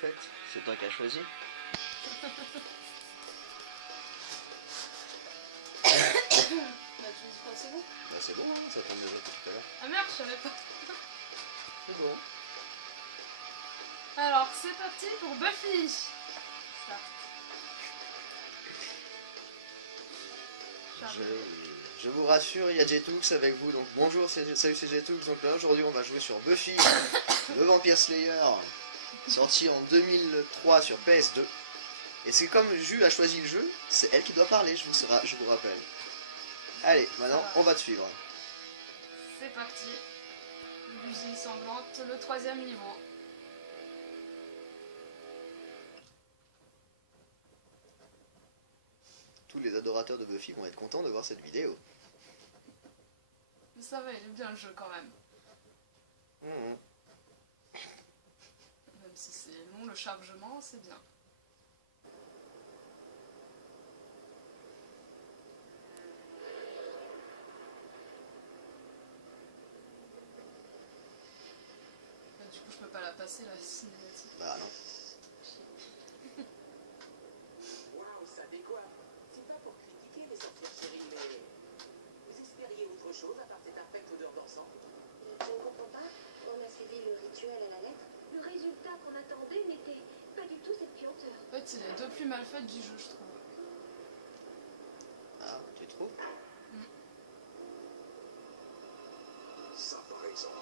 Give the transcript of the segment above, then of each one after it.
fait. C'est toi qui as choisi. Bah tu me dis pas c'est bon? Bah c'est bon, hein, ça tombe déjà tout à l'heure. Ah merde, je savais pas. C'est bon. Alors c'est parti pour Buffy. Start. Je vous rassure, il y a Jetux avec vous, donc bonjour, salut c'est Jetux, donc là aujourd'hui on va jouer sur Buffy, le Vampire Slayer, sorti en 2003 sur PS2, et c'est comme Ju a choisi le jeu, c'est elle qui doit parler, je vous rappelle. Allez, maintenant on va te suivre. C'est parti. L'usine sanglante, le 3e niveau. Tous les adorateurs de Buffy vont être contents de voir cette vidéo. Mais ça va, il est bien le jeu quand même. Mmh. Même si c'est long, le chargement, c'est bien. Bah, du coup, je peux pas la passer la cinématique. Bah non. Waouh, ça décoiffe. C'est pas pour critiquer les sorcières chéries, mais vous espériez autre chose à part cette infecte odeur d'encens? Je ne comprends pas. On a suivi le rituel à la lettre. Le résultat qu'on attendait n'était pas du tout cette puanteur. En fait, c'est les deux plus mal faites du jeu, je trouve. Ah, tu trouves? Ça, par exemple.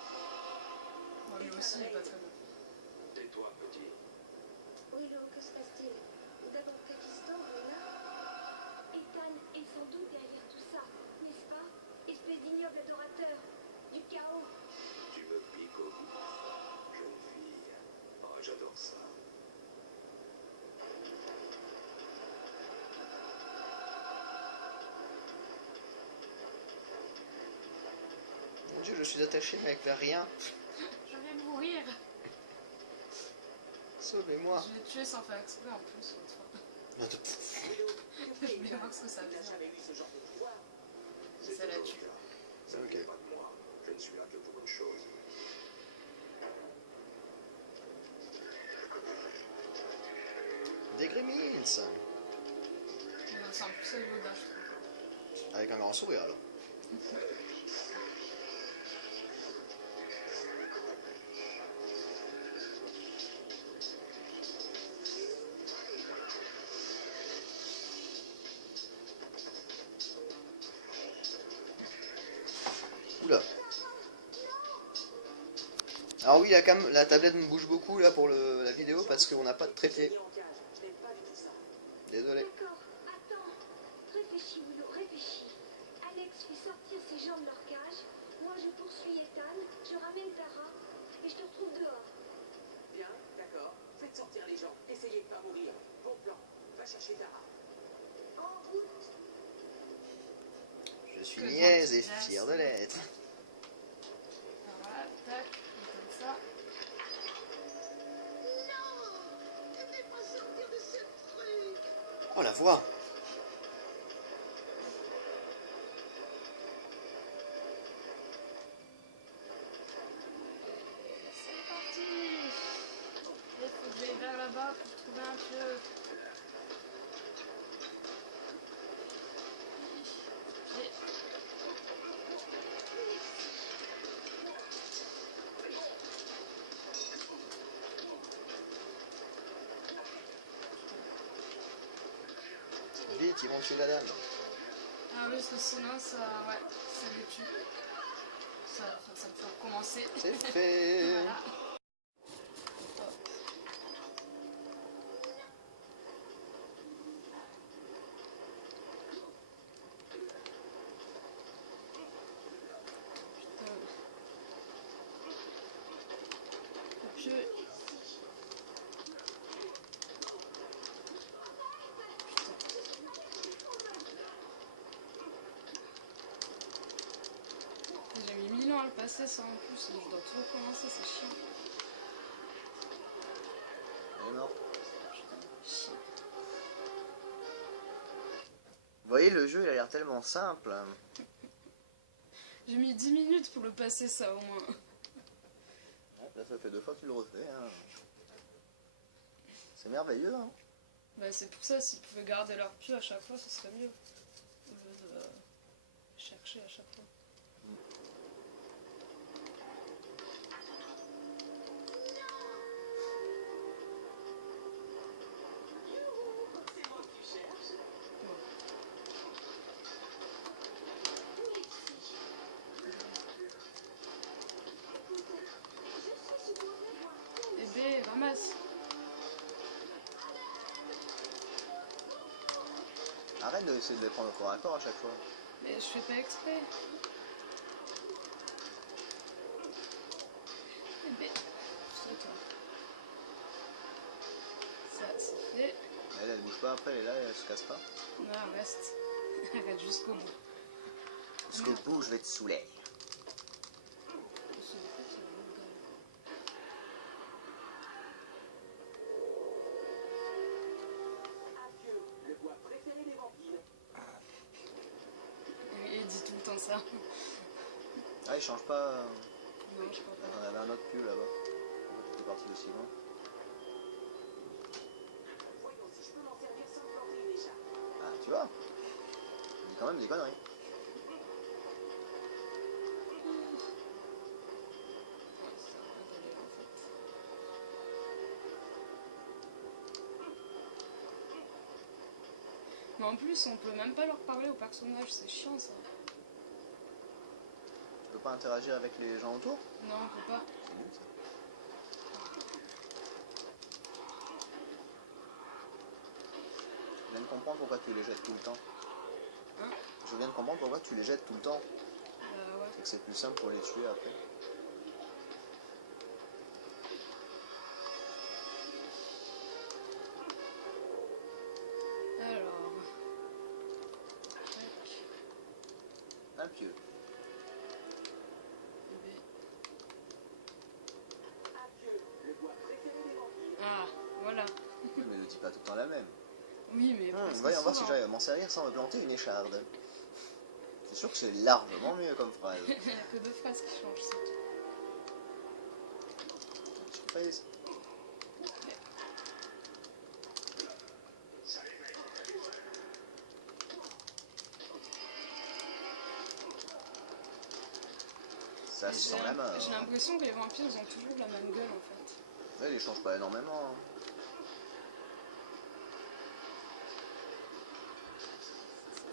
Bon, lui aussi, il est pas très bon. Tais-toi, petit. Willow, que se passe-t-il? D'abord Kakistan, là. Ethan est sans doute derrière tout ça, n'est-ce pas? Espèce d'ignoble adorateur du chaos. Tu me piques au bout, jeune fille. Oh, j'adore ça. Mon Dieu, je suis attaché mais vers rien. Je vais mourir. Sauvez-moi. Je l'ai tué sans faire exprès en plus, l'autre fois. Je voulais voir ce que ça Tu n'as faisait. jamais eu ce genre de pouvoir. Et ça l'a tué. Ça ne Ok. vient pas de moi. Je ne suis là que pour une chose. Des Gremlins. C'est un plus niveau d'âge, je trouve. Avec un grand sourire alors. Oula. Alors oui, la tablette me bouge beaucoup là pour la vidéo parce qu'on n'a pas de trépied. Je n'aime pas du tout ça. Désolé. D'accord, attends. Réfléchis, Willow, réfléchis. Alex fait sortir ses gens de leur cage. Moi, je poursuis Ethan, je ramène Tara et je te retrouve dehors. Bien, d'accord. Faites sortir les gens. Essayez de pas mourir. Bon plan. Va chercher Tara. En route. Je suis Que niaise et gentillesse. fier de l'être. Alors voilà, tac, comme ça. Oh la voix. C'est parti. Il faut que j'aille vers là-bas pour trouver un pieu. J'ai- Vite, ils vont tuer la dame. Ah oui, parce que sinon ça, ouais, ça les tue. Ça me fait recommencer. C'est fait. Voilà. Hop. Putain. Le pieu. J'ai mis 1000 ans à le passer ça en plus, et je dois tout recommencer, c'est chiant. Elle est morte. Putain, chiant. Vous voyez, le jeu il a l'air tellement simple. J'ai mis 10 minutes pour le passer ça au moins. Là, ça fait 2 fois que tu le refais. Hein. C'est merveilleux, hein. Bah, c'est pour ça, s'ils pouvaient garder leur pieu à chaque fois, ce serait mieux. Au lieu de chercher à chaque fois. C'est moi que tu cherches. Bon. Et B, ramasse. Arrête d'essayer de les prendre au corps à corps à chaque fois. Mais je fais pas exprès. Et B. C'est toi. Ça, c'est fait. Elle bouge pas après, elle est là, elle se casse pas. Non, reste. Arrête jusqu'au bout. Jusqu'au bout, je vais te saouler. Adieu, le bois préféré des vampires. Il dit tout le temps ça. Ah, il change pas. Non, je crois pas. On avait un autre pull là-bas. T'es parti aussi loin. Voyons si je peux m'en servir sans planter une écharpe. Ah, tu vois. Il dit quand même des conneries. Ça va pas aller, en fait. Mais en plus, on peut même pas leur parler aux personnages, c'est chiant ça. Tu peux pas interagir avec les gens autour? Non, on peut pas. C'est nul ça. Je viens de comprendre pourquoi tu les jettes tout le temps. Hein? Je viens de comprendre pourquoi tu les jettes tout le temps. Ouais. C'est que c'est plus simple pour les tuer après. Alors. Tac. Un pieu. B. Adieu, le bois préféré des vampires. Ah, voilà. Oui, mais ne dis pas tout le temps la même. Oui, mais presque Voyons voir si souvent. j'arrive à m'en servir sans me planter une écharde. C'est sûr que c'est largement mieux comme phrase. Il n'y a que deux phrases qui changent, c'est tout. Surprise. Ça Mais sent la mort. j'ai l'impression que les vampires ils ont toujours la même gueule en fait. Ouais, ils les changent pas énormément. Hein.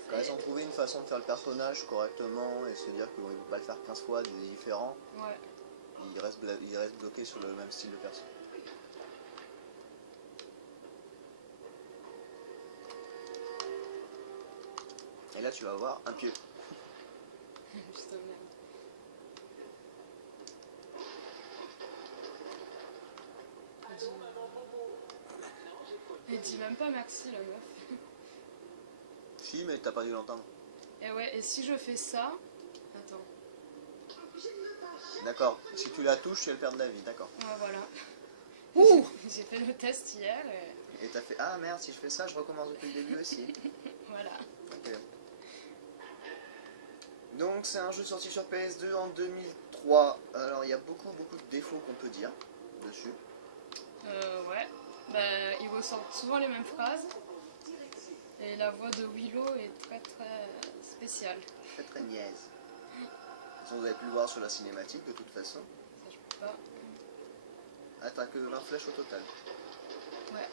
Quand ils ont trouvé une façon de faire le personnage correctement et se dire qu'ils vont pas le faire 15 fois des différents, Ouais. ils restent bloqués sur le même style de perso. Et là tu vas voir un pieu. Putain, merde. Elle dit même pas merci la meuf. Si, mais t'as pas dû l'entendre. Et ouais, et si je fais ça... Attends. D'accord. Si tu la touches, tu vas le perdre de la vie, d'accord. Ouais, voilà. Ouh. J'ai fait le test hier et... Et t'as fait ah merde, si je fais ça, je recommence depuis le début aussi. Voilà. Ok. Donc c'est un jeu sorti sur PS2 en 2003. Alors il y a beaucoup de défauts qu'on peut dire dessus. Ouais. Bah, ils ressortent souvent les mêmes phrases. Et la voix de Willow est très spéciale. Très niaise. De toute façon, vous avez pu le voir sur la cinématique de toute façon. Ça, je peux pas. Ah, t'as que 20 flèches au total. Ouais.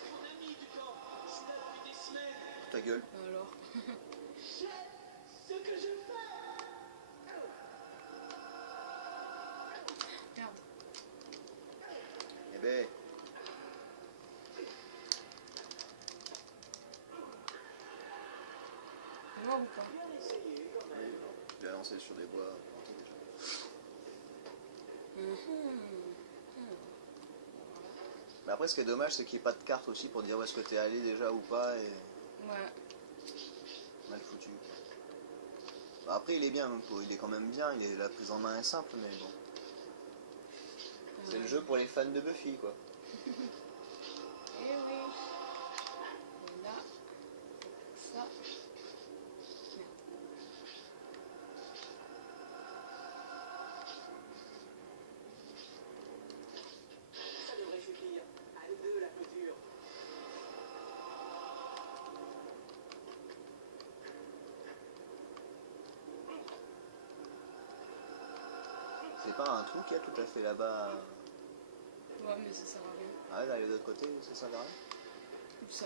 Ta gueule. Alors. Ce que je fais. Merde. Eh ben. C'est mort ou pas? Oui, non. J'ai avancé sur des bois plantés déjà. Mais après, ce qui est dommage, c'est qu'il n'y ait pas de carte aussi pour dire où est-ce que t'es allé déjà ou pas. Et Ouais. mal foutu. Bah, après, il est bien, donc, il est quand même bien. La prise en main est simple, mais bon. C'est le jeu pour les fans de Buffy, quoi. Eh oui. Et là, ça. Merde. Ça devrait suffire. À nous deux, la clôture. C'est pas un trou qu'il y a tout à fait là-bas. Ouais, mais ça sert à rien. Ah ouais, là, de l'autre côté, ça sert à rien. Tout ça.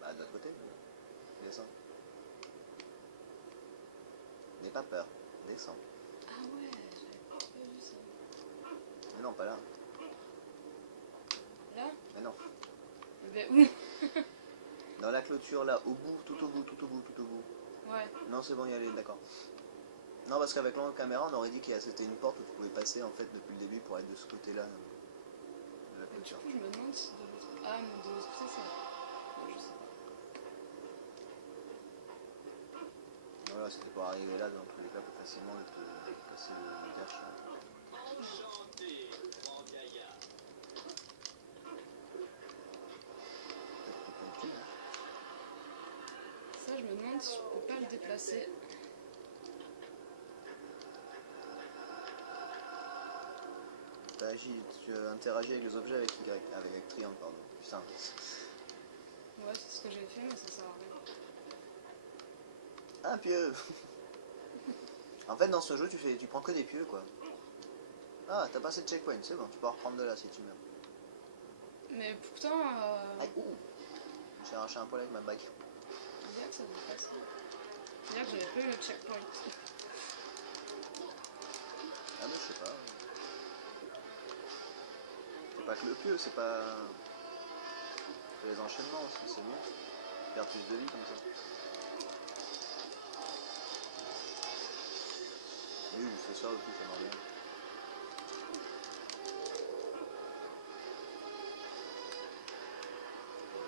Bah, de l'autre côté, descends. N'aie pas peur, descends. Ah ouais, j'avais pas vu ça. Mais non, pas là. Là? Mais non. Mais où? Dans la clôture, là, au bout, tout au bout, tout au bout, tout au bout. Ouais. Non, c'est bon, y aller, d'accord. Non, parce qu'avec l'angle caméra, on aurait dit que c'était une porte où tu pouvais passer en fait depuis le début pour être de ce côté-là de la Du clôture. coup, je me demande si de l'autre. Ah, mais de l'autre côté, ça. Ouais, je sais pas. Voilà, c'était pour arriver là, dans tous les cas, plus facilement de te passer le dash. Enchanté, grand gaillard. Peut-être que comme tu, hein. Ça, je me demande si je peux pas le déplacer. Tu interagis avec les objets avec Y, avec triangle, pardon. Putain. Ouais, c'est ce que j'ai fait, mais ça sert à rien. Un pieu. En fait, dans ce jeu, tu prends que des pieux, quoi. Ah, t'as passé le checkpoint, c'est bon, tu peux en reprendre de là si tu veux. Mais pourtant, Aïe, ouh. J'ai arraché un poil avec ma bague. il y a que ça dépasse. Il y a que j'avais pas eu le checkpoint. Ah, mais je sais pas. C'est pas que le pieu, c'est pas. C'est les enchaînements aussi, c'est bon. Faire plus de vie comme ça. Oui, je fais ça aussi, ça marche bien.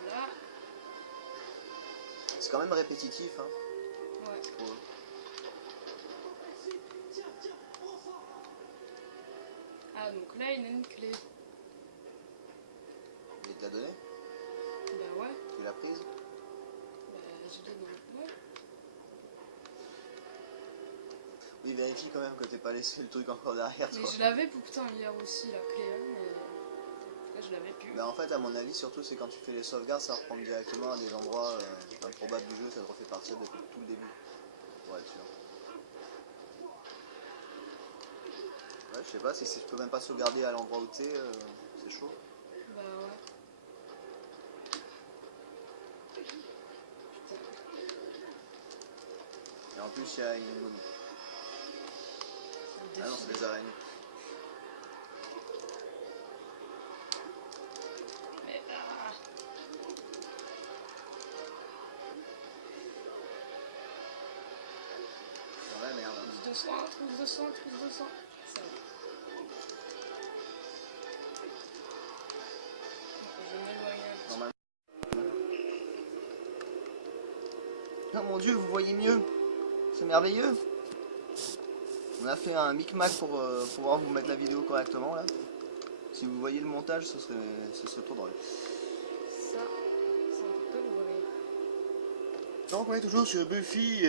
Là, C'est quand même répétitif, hein. ouais. Je trouve. Ah, donc là, il y a une clé. Il te l'a donné? Bah ouais. Tu l'as prise? Bah, je l'ai dans. Ouais. Oui, vérifie quand même que t'es pas laissé le truc encore derrière Mais toi. je l'avais pourtant hier aussi, la clé, hein, mais. Après, je l'avais plus. Bah en fait, à mon avis, surtout c'est quand tu fais les sauvegardes, ça reprend directement à des endroits improbables du jeu, ça te refait partir depuis tout le début, pour être sûr. Ouais, je sais pas, si je peux même pas sauvegarder à l'endroit où t'es, c'est chaud. Bah ouais. Putain. Et en plus, il y a une... Ah non, c'est des araignées. Mais ah. Dans la merde. Trousse de sang, trousse de sang, trousse de sang. Ça va. Bon, je vais m'éloigner un petit Normalement. Oh mon dieu, vous voyez mieux. C'est merveilleux. On a fait un micmac pour pouvoir vous mettre la vidéo correctement là. Si vous voyez le montage, ce serait trop drôle. Ça, c'est un peu l'ouvrir. Donc on est toujours sur Buffy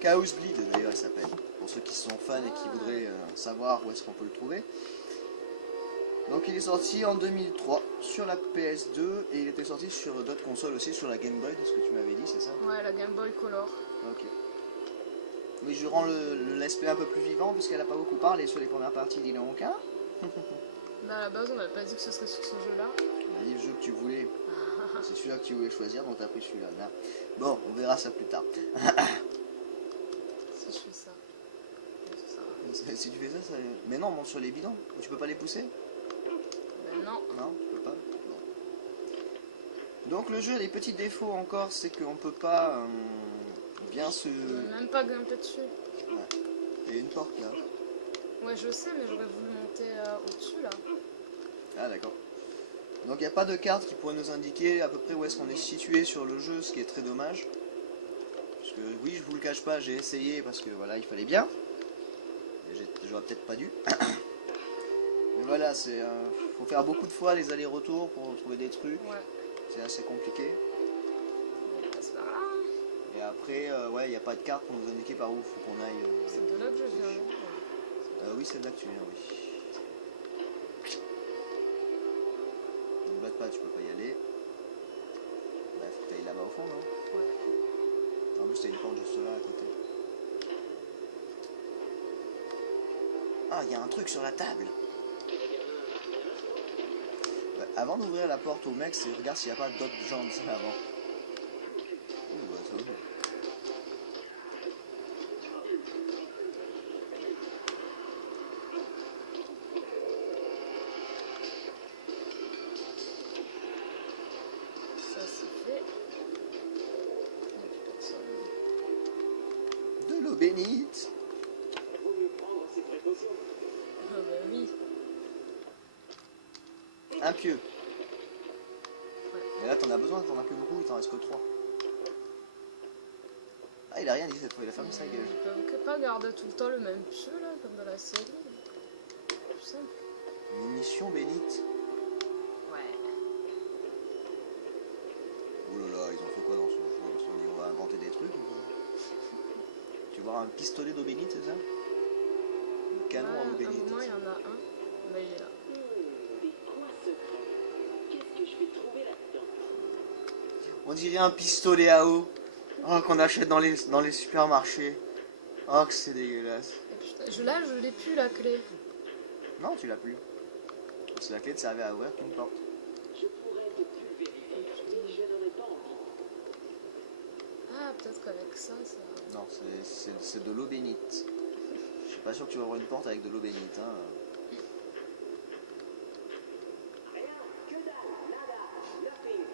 Chaos Bleed d'ailleurs elle s'appelle. Pour ceux qui sont fans et qui voudraient savoir où est-ce qu'on peut le trouver. Donc il est sorti en 2003 sur la PS2 et il était sorti sur d'autres consoles aussi, sur la Game Boy, de ce que tu m'avais dit, c'est ça? Ouais, la Game Boy Color. Ok. Oui, je rends l'aspect un peu plus vivant parce qu'elle a pas beaucoup parlé sur les premières parties d'Il est en cas. Bah à la base, on n'avait pas dit que ce serait sur ce jeu-là. On a dit le jeu que tu voulais. C'est celui-là que tu voulais choisir, donc t'as pris celui-là. Là. Bon, on verra ça plus tard. Si je fais ça. Ça va. Si tu fais ça, ça... Mais non, monte sur les bidons. Tu peux pas les pousser? Ben non. Non, tu peux pas. Non. Donc le jeu a des petits défauts encore, c'est qu'on peut pas bien se... Même pas grimper dessus. Ouais. Il y a une porte là. Ouais, je sais, mais j'aurais voulu monter au-dessus là. Ah d'accord. Donc il n'y a pas de carte qui pourrait nous indiquer à peu près où est-ce qu'on est situé sur le jeu, ce qui est très dommage. Parce que oui, je vous le cache pas, j'ai essayé parce que voilà, il fallait bien. J'aurais peut-être pas dû. Mais voilà, faut faire beaucoup de fois les allers-retours pour trouver des trucs. Ouais. C'est assez compliqué. C'est pas grave. Et après, ouais, il n'y a pas de carte pour nous indiquer par où il faut qu'on aille. C'est de là que je viens. Oui, c'est de là que tu viens, oui. Ne bloque pas, tu peux pas y aller. Bah, faut que tu ailles là-bas au fond, non? Ouais. En plus, t'as une porte juste là à côté. Ah, il y a un truc sur la table. Ouais, avant d'ouvrir la porte au mec, regarde s'il n'y a pas d'autres gens avant. Ouh, bah, ça va. Ça c'est fait. Il n'y a plus personne. De l'eau bénite. Vaut mieux prendre ses précautions. Ah bah oui. Un pieu. Ouais. Et là, t'en as besoin, t'en as plus beaucoup, il t'en reste que 3. Ah, il a rien dit cette fois, il a fermé sa gueule. Ils peuvent pas garder tout le temps le même pieu là, comme dans la série. C'est plus simple. Munitions bénites. Ouais. Oh là là, ils ont fait quoi dans ce jeu? Ils se sont dit, on va inventer des trucs ou quoi? Tu veux voir un pistolet d'eau bénite, c'est ça? Un canon Ouais, en eau à un bénite. moment il y en a un. Bah il est là. Des coins secrets. Qu'est-ce que je vais trouver là-dedans? On dirait un pistolet à eau. Oh, qu'on achète dans les supermarchés. Oh, que c'est dégueulasse. Et putain, je l'ai plus la clé. Non, tu l'as plus. C'est la clé de servir à ouvrir qu'une porte. Je pourrais te pulvériser, mais je n'aurais pas envie. Ah peut-être qu'avec ça, ça. Non, c'est de l'eau bénite. Je suis pas sûr que tu vas ouvrir une porte avec de l'eau bénite. Hein. Rien, que dalle, nada, nothing.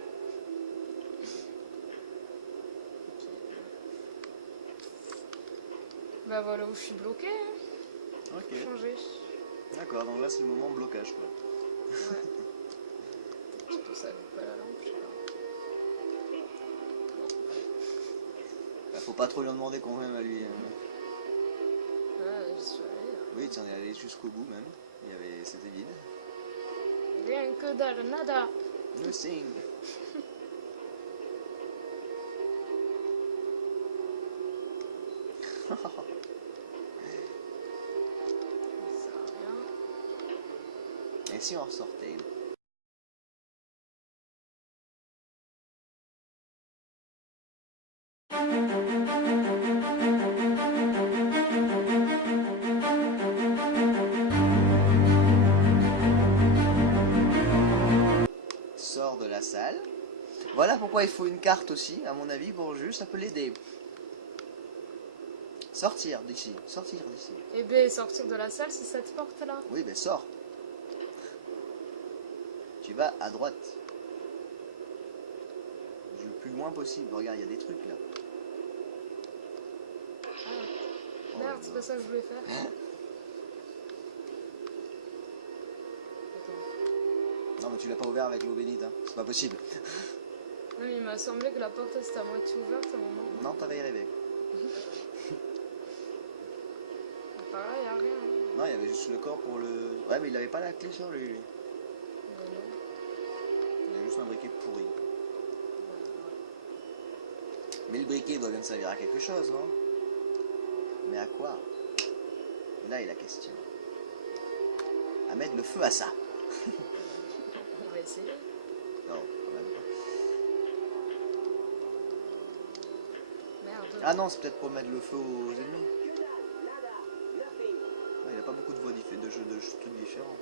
Bah voilà où je suis bloquée. Hein. Ok. Changer. D'accord, donc là c'est le moment blocage quoi. Ouais. Surtout ça avec pas la lampe, je sais pas. Bah, faut pas trop lui en demander qu'on vienne à lui. Ah, j'y suis allée. Hein. Oui, tu en es allé jusqu'au bout même. C'était vide. Rien que dalle, nada. Nothing. Ça sert à rien. Et si on ressortait? Sors de la salle. Voilà pourquoi il faut une carte aussi, à mon avis, pour juste, ça peut l'aider. Sortir d'ici, sortir d'ici. Et ben sortir de la salle, c'est cette porte là. Oui, ben sors. Tu vas à droite. Le plus loin possible. Regarde, il y a des trucs là. Ah. Merde, c'est pas ça que je voulais faire. Attends. Non, mais tu l'as pas ouvert avec l'eau bénite, hein. C'est pas possible. Non, mais il m'a semblé que la porte était à moitié ouverte à un moment. Non, t'avais rêvé. Pareil, y'a rien. Hein. Non, il y avait juste le corps pour le... Ouais, mais il avait pas la clé sur lui. Non, non. Il y a juste un briquet pourri. Ouais. Mais le briquet doit bien servir à quelque chose, non? Mais à quoi? Là est la question. À mettre le feu à ça. On va essayer. Non, quand même pas. Merde. Ah non, c'est peut-être pour mettre le feu aux ennemis. Que dalle, nada, nothing. Ouais, il a pas beaucoup de voies de trucs différents.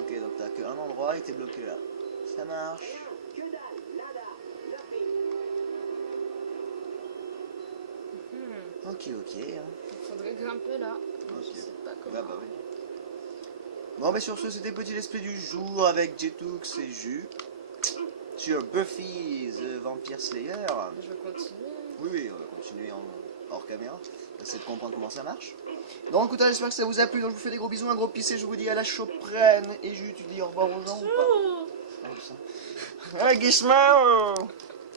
Ok, donc t'as qu'un endroit et t'es bloqué là. Ça marche. Que dalle, nada, nothing. Hmm. Ok. Hein. Il faudrait grimper là. Ok. Je sais pas comment. Ah bah oui. Bon, mais sur ce, c'était Petit L'Esprit du jour avec Jetux et Jus sur Buffy the Vampire Slayer. Je vais continuer. Oui, on va continuer hors caméra. Essayer de comprendre comment ça marche. Donc, écoutez, j'espère que ça vous a plu. Donc, je vous fais des gros bisous, un gros pissé. Je vous dis à la choprenne. Et Jus, tu dis au revoir aux gens ou pas? Oh Ah, Guisman.